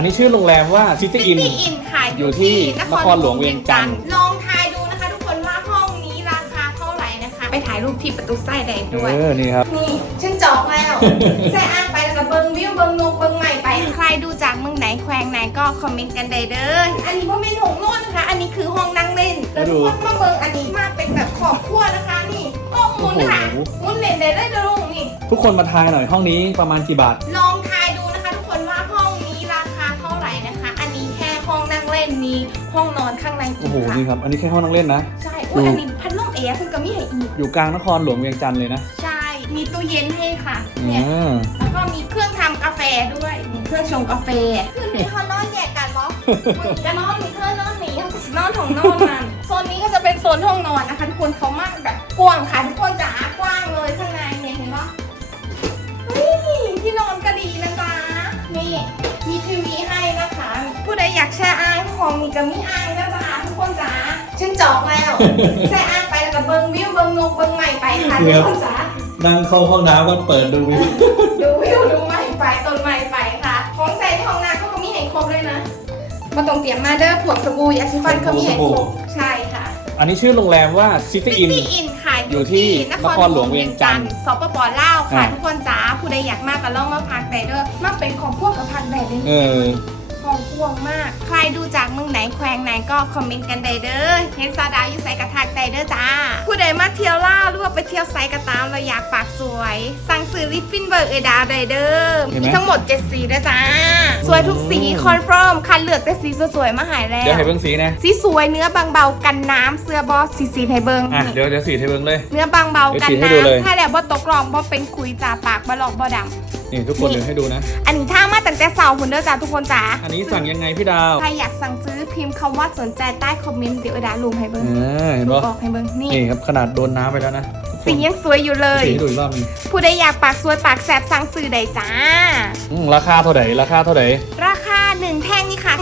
อันนี้ชื่อโรงแรมว่าซิตี้อิน City Inn ค่ะอยู่ที่นครหลวงเวียงจันทร์ ลองทายดูนะคะ ทุกคนว่าห้องนี้ราคาเท่าไหร่นะคะ ไปถ่ายรูปที่ประตูไส้แดงด้วยเออนี่ครับ นี่ฉันจองแล้ว ใส่อ่างไปแล้วก็เบิ้งวิวเบิ้งนกเบิ้งใหม่ไป ใครดูจากเมืองไหนแควงไหนก็คอมเมนต์กันได้เด้อ อันนี้ว่าเป็นหงโน่นนะคะ อันนี้คือห้องนั่งเล่น แล้วทุกคนมาเบิ้งอันนี้มากเป็นแบบขอบครัวนะคะ นี่ห้องหมุนค่ะโอ้โห หมุนเล่นได้เลยเด้อลุงนี่ ทุกคนมาทายหน่อยห้องนี้ประมาณกี่บาทล ห้องนอนข้างในอีโอ้กโหค่ะนี่ครับ อันนี้แค่ห้องนั่งเล่นนะ ใช่อุ้ยอันนี้พัดลมแอร์คุณก็มีให้อีก อยู่กลางนครหลวงเวียงจันทร์เลยนะใช่มีตู้เย็นให้ค่ะอืเนี่ยมแล้วก็มีเครื่องทำกาแฟด้วยมีเครื่องชงกาแฟคือมีห้องนอนแยกกันเหรอมึงจะนอนมีเครื่องนอนหนีเขาก็สินอนของนอนมันโซนนี้ก็จะเป็นโซนห้องนอนนะคะทุกคนเขามากแบบกว้างค่ะทุกคนจ๋ากว้างเลยข้างในเนี่ยเห็นปะเฮ้ยที่นอนก็ดีนะจ๊ะนี่มีทีวีให้นะคะ ผู้ใดอยากแช่อ่างของมีก็มีอ่างนะจ๊ะทุกคนจ๋าฉันจองแล้วแช่อ่างไปแล้วก็เบิ้งวิวเบิ้งนกเบิ้งใหม่ไปค่ะทุกคนจ๋านั่งเข้าห้องน้ำก็เปิดดูวิวดูวิวดูใหม่ไปต้นใหม่ไปค่ะของใส่ในห้องน้ำเขาก็มีให้ครบเลยนะมาต้องเตรียมมาเด้อพวกสบู่ยาสีฟันเขามีให้ครบใช่ค่ะ อันนี้ชื่อโรงแรมว่าซิตี้อิน City Inn ค่ะอยู่ที่นครหลวงเวียงจันทร์สปปลาวค่ะอะทุกคนจ๋าผู้ใดอยากมากก็ลองมาพักได้เด้อมาเป็นของพวกกับพักได้เลยเออ ของพวงมาก ใครดูจากเมืองไหนแควงไหนก็คอมเมนต์กันได้เด้อเห็นซาดาอยู่ใส่กระทักได้เด้อจ้า ผู้ใดมาเที่ยวล่าวหรือว่าไปเที่ยวไซกระตามเราอยากปากสวย สั่งซื้อลิฟฟินเบอร์เอดาได้เด้อเห็นไหม มีทั้งหมด 7 สีนะจ้า สวยทุกสีคอนเฟิร์มคันเลือกแต่สีสวยๆมาหายแล้เดี๋ยวว ให้เบิ้งสีนะสีสวยเนื้อบางเบากันน้ำเสื้อบอสสีสีไทยเบิง อะเดี๋ยวเดี๋ยวสีให้เบิ้งเลย เนื้อบางเบากันเดี๋ยวสีให้ดูเลย น้ำถ้าแล้วบ่ตกรองบ่เป็นคุยจ่าปากบ่หลอกบ่ดนี่ทุกคนนี่เดี๋ยวให้ดูนะำอันนี้ถ้ามาตั้งแต่เสาร์คุณเด้อจ้าทุกคนจ้า อันนี้สั่งยังไงพี่ดาว ใครอยากสั่งซื้อพิมพ์คำว่าสนใจใต้คอมเมนต์เดี๋ยวเอดาลุมให้เบิ้งเออเห็นลุปะมออกให้เบิ้งนี่นี่ครับขนาดโดนน้ำไปแล้วนะสียังสวยอยู่เลย สีให้ดูอีกรอบหนึงผู้ใดอยากปากสวยปากแสบสั่งซื้อได้จ้า อืมราคาเท่าไหร่ราคาเท่าไหร่ราคา 1 แท่งนี่ค่ะ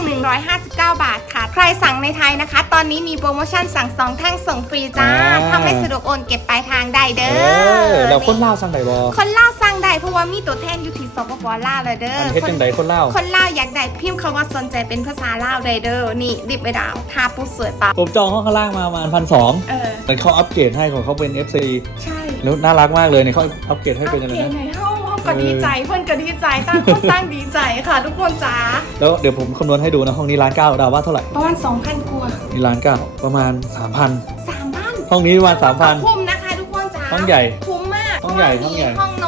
159 บาทค่ะ ใครสั่งในไทยนะคะ ตอนนี้มีโปรโมชั่นสั่ง2แท่งส่งฟรีจ้าอ่าถ้าไม่สะดวกโอนเก็บปลายทางได้เด้เอออแล้วคนเล่าวสั่งไหนบอคนเล่าวสั่งได้เพราะ ว่ามีตัวแทนอยู่ที่สปปลาวเลยเด้ออันเฮ็ดจังไดคนเล่าวคนเล่าวอยากได้พิมพ์คำว่าสนใจเป็นภาษาลาวได้เด้อนี่รีบไปดาวทาปุ๊บสวยปั๊บผมจองห้องข้างล่างมาประมาณพันสองเออแต่เขาอัปเกรดให้ของเขาเป็น FC ใช่แล้วน่ารักมากเลยเนี่ยเขาอัปเกรดให้เป็นอะไรโอนะคไหนเฮ้าเฮ้าก็ดีใจเพื่อนก็ดีใจตั้งคนตั้งดีใจค่ะ ทุกคนจ้าแล้วเดี๋ยวผมคำนวณให้ดูนะห้องนี้ร้านเก้าดาวว่าเท่าไหร่ประมาณ2,000กว่านี่ร้านเก้าประมาณสามพันสามบ้านห้องนี้ประมาณสามพันคุ้มนะคะทุกคนจ้าห้องใหญ่คุ้มมากห้องใหญ่เพราะว่าห้องใหญ่มีห้องน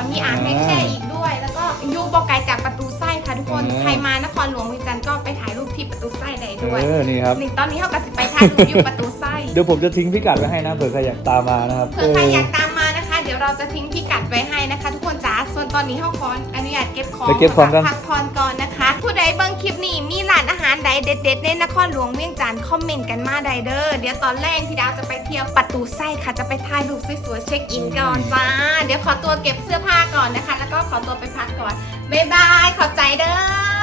วนมีอ่างให้แช่อีกด้วย แล้วก็อยูบอกไกลจากประตูไส้ค่ะทุกคนอ่าใครมานครหลวงเวียงจันทร์ก็ไปถ่ายรูปที่ประตูไส้ได้ด้วยเออนี่ครับนี่ตอนนี้เขากระสิบไปถ่ายรูปอยู่ประตูไส้เดี๋ยวผมจะทิ้งพิกัดไว้ให้นะเผื่อใครอยากตามมานะครับเผื่อใครอยากตามมานะคะ เดี๋ยวเราจะทิ้งพิกัดไว้ให้นะคะ ทุกคนจ้าส่วนตอนนี้เฮาขออนุญาตเก็บของไปเก็บของกันพักผ่อน เด็ดๆในนครหลวงเวียงจันทร์คอมเมนต์กันมาได้เด้อเดี๋ยวตอนแรกพี่ดาวจะไปเที่ยวประตูไส้ค่ะจะไปถ่ายรูปสวยๆเช็คอินก่อนจ้า เดี๋ยวขอตัวเก็บเสื้อผ้าก่อนนะคะ แล้วก็ขอตัวไปพักก่อนบ๊ายบายขอบใจเด้อ